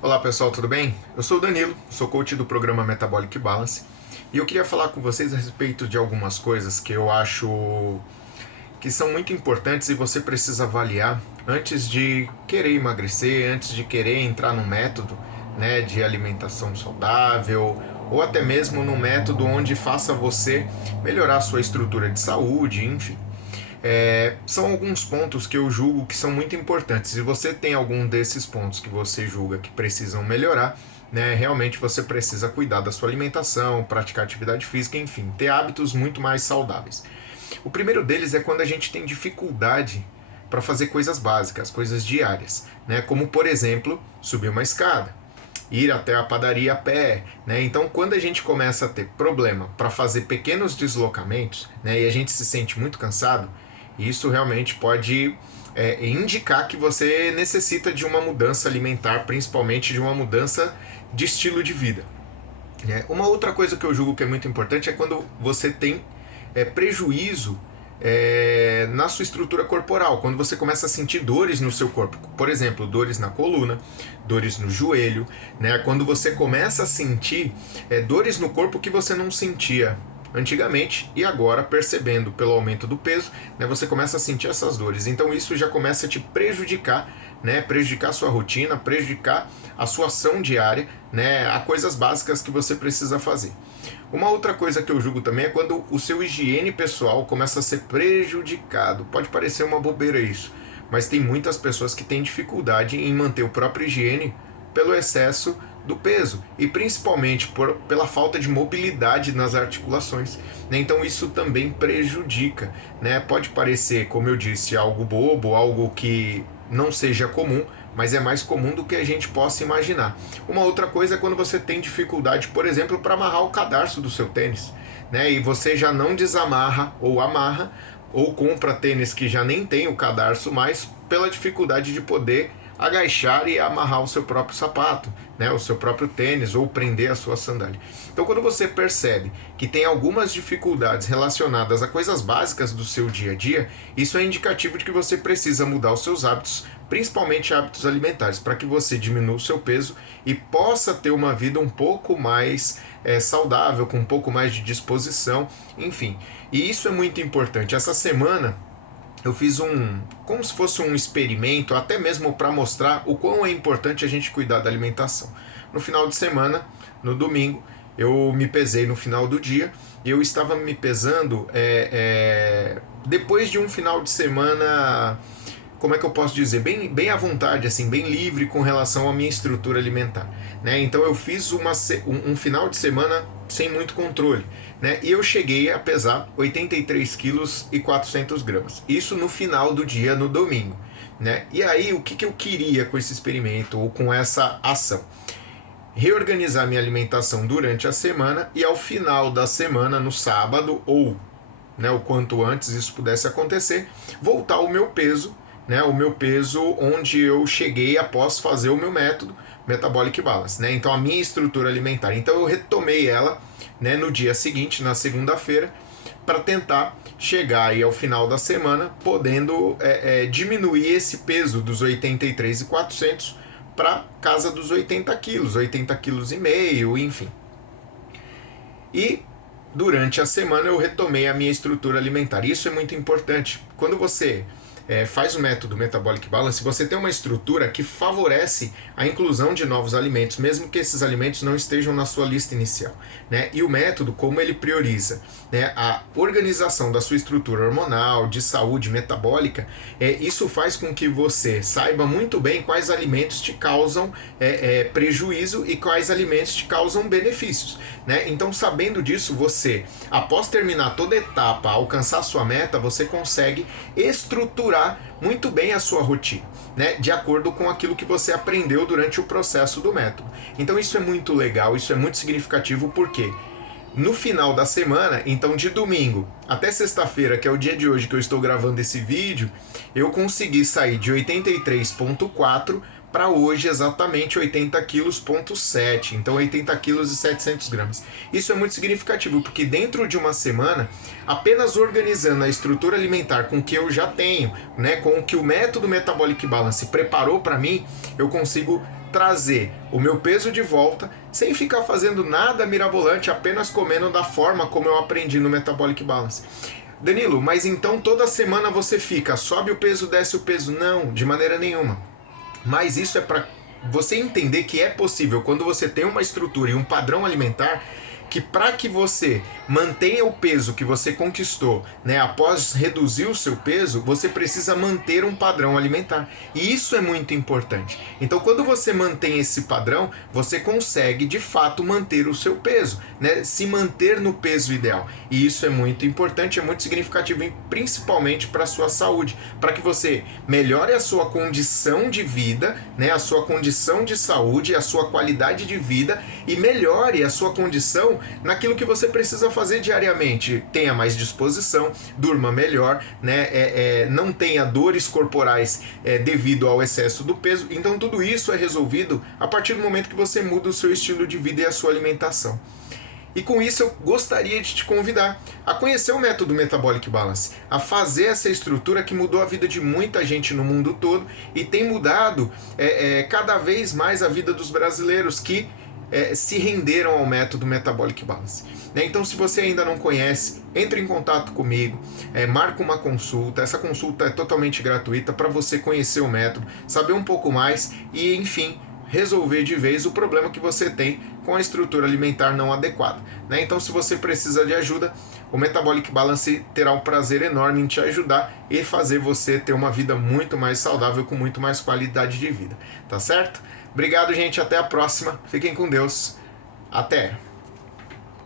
Olá pessoal, tudo bem? Eu sou o Danilo, sou coach do programa Metabolic Balance e eu queria falar com vocês a respeito de algumas coisas que eu acho que são muito importantes e você precisa avaliar antes de querer emagrecer, antes de querer entrar num método, né, de alimentação saudável ou até mesmo num método onde faça você melhorar a sua estrutura de saúde, enfim. São alguns pontos que eu julgo que são muito importantes. Se você tem algum desses pontos que você julga que precisam melhorar, né, realmente você precisa cuidar da sua alimentação, praticar atividade física, enfim, ter hábitos muito mais saudáveis. O primeiro deles é quando a gente tem dificuldade para fazer coisas básicas, coisas diárias, né, como por exemplo, subir uma escada, ir até a padaria a pé, né? Então, quando a gente começa a ter problema para fazer pequenos deslocamentos, né, e a gente se sente muito cansado, isso realmente pode indicar que você necessita de uma mudança alimentar, principalmente de uma mudança de estilo de vida. Uma outra coisa que eu julgo que é muito importante é quando você tem prejuízo na sua estrutura corporal, quando você começa a sentir dores no seu corpo, por exemplo, dores na coluna, dores no joelho, né? Quando você começa a sentir dores no corpo que você não sentia antigamente e agora, percebendo pelo aumento do peso, né, você começa a sentir essas dores. Então isso já começa a te prejudicar, né, prejudicar a sua rotina, prejudicar a sua ação diária, né, a coisas básicas que você precisa fazer. Uma outra coisa que eu julgo também é quando o seu higiene pessoal começa a ser prejudicado. Pode parecer uma bobeira isso, mas tem muitas pessoas que têm dificuldade em manter o próprio higiene pelo excesso do peso e principalmente pela falta de mobilidade nas articulações, né? Então isso também prejudica, né? Pode parecer, como eu disse, algo bobo, algo que não seja comum, mas é mais comum do que a gente possa imaginar. Uma outra coisa é quando você tem dificuldade, por exemplo, para amarrar o cadarço do seu tênis, né? E você já não desamarra ou amarra ou compra tênis que já nem tem o cadarço mais pela dificuldade de poder agachar e amarrar o seu próprio sapato, né, o seu próprio tênis ou prender a sua sandália. Então, quando você percebe que tem algumas dificuldades relacionadas a coisas básicas do seu dia a dia, isso é indicativo de que você precisa mudar os seus hábitos, principalmente hábitos alimentares, para que você diminua o seu peso e possa ter uma vida um pouco mais saudável, com um pouco mais de disposição, enfim. E isso é muito importante. Essa semana eu fiz como se fosse um experimento, até mesmo para mostrar o quão é importante a gente cuidar da alimentação. No final de semana, no domingo, eu me pesei no final do dia e eu estava me pesando depois de um final de semana, como é que eu posso dizer, bem à vontade, assim, bem livre com relação à minha estrutura alimentar, né? Então eu fiz um final de semana sem muito controle, né? E eu cheguei a pesar 83 quilos e 400 gramas. Isso no final do dia, no domingo, né? E aí, o que eu queria com esse experimento ou com essa ação? Reorganizar minha alimentação durante a semana e ao final da semana, no sábado ou, né, o quanto antes isso pudesse acontecer, voltar ao meu peso, né, o meu peso onde eu cheguei após fazer o meu método Metabolic Balance, né? Então a minha estrutura alimentar. Então eu retomei ela, né, no dia seguinte, na segunda-feira, para tentar chegar aí ao final da semana, podendo diminuir esse peso dos 83.400 para casa dos 80 quilos, 80 quilos e meio, enfim. E durante a semana eu retomei a minha estrutura alimentar. Isso é muito importante. Quando você faz o método Metabolic Balance, você tem uma estrutura que favorece a inclusão de novos alimentos, mesmo que esses alimentos não estejam na sua lista inicial, né? E o método, como ele prioriza, né, a organização da sua estrutura hormonal, de saúde metabólica, isso faz com que você saiba muito bem quais alimentos te causam prejuízo e quais alimentos te causam benefícios, né? Então, sabendo disso, você, após terminar toda a etapa, alcançar a sua meta, você consegue estruturar muito bem a sua rotina, né, de acordo com aquilo que você aprendeu durante o processo do método. Então isso é muito legal, isso é muito significativo, porque no final da semana, então de domingo até sexta-feira, que é o dia de hoje que eu estou gravando esse vídeo, eu consegui sair de 83,4 para hoje exatamente 80 quilos,7, então 80 quilos e 700 gramas. Isso é muito significativo, porque dentro de uma semana, apenas organizando a estrutura alimentar com o que eu já tenho, né, com o que o método Metabolic Balance preparou para mim, eu consigo trazer o meu peso de volta sem ficar fazendo nada mirabolante, apenas comendo da forma como eu aprendi no Metabolic Balance. Danilo, mas então toda semana você fica, sobe o peso, desce o peso? Não, de maneira nenhuma. Mas isso é para você entender que é possível, quando você tem uma estrutura e um padrão alimentar, que para que você mantenha o peso que você conquistou, né, após reduzir o seu peso, você precisa manter um padrão alimentar. E isso é muito importante. Então, quando você mantém esse padrão, você consegue de fato manter o seu peso, né, se manter no peso ideal. E isso é muito importante, é muito significativo, principalmente para a sua saúde, para que você melhore a sua condição de vida, né, a sua condição de saúde, a sua qualidade de vida, e melhore a sua condição naquilo que você precisa fazer diariamente. Tenha mais disposição, durma melhor, né? Não tenha dores corporais devido ao excesso do peso. Então tudo isso é resolvido a partir do momento que você muda o seu estilo de vida e a sua alimentação. E com isso eu gostaria de te convidar a conhecer o método Metabolic Balance, a fazer essa estrutura que mudou a vida de muita gente no mundo todo e tem mudado cada vez mais a vida dos brasileiros que se renderam ao método Metabolic Balance. Então, se você ainda não conhece, entre em contato comigo, marca uma consulta. Essa consulta é totalmente gratuita para você conhecer o método, saber um pouco mais e, enfim, resolver de vez o problema que você tem com a estrutura alimentar não adequada. Então, se você precisa de ajuda, o Metabolic Balance terá um prazer enorme em te ajudar e fazer você ter uma vida muito mais saudável, com muito mais qualidade de vida. Tá certo? Obrigado, gente. Até a próxima. Fiquem com Deus. Até!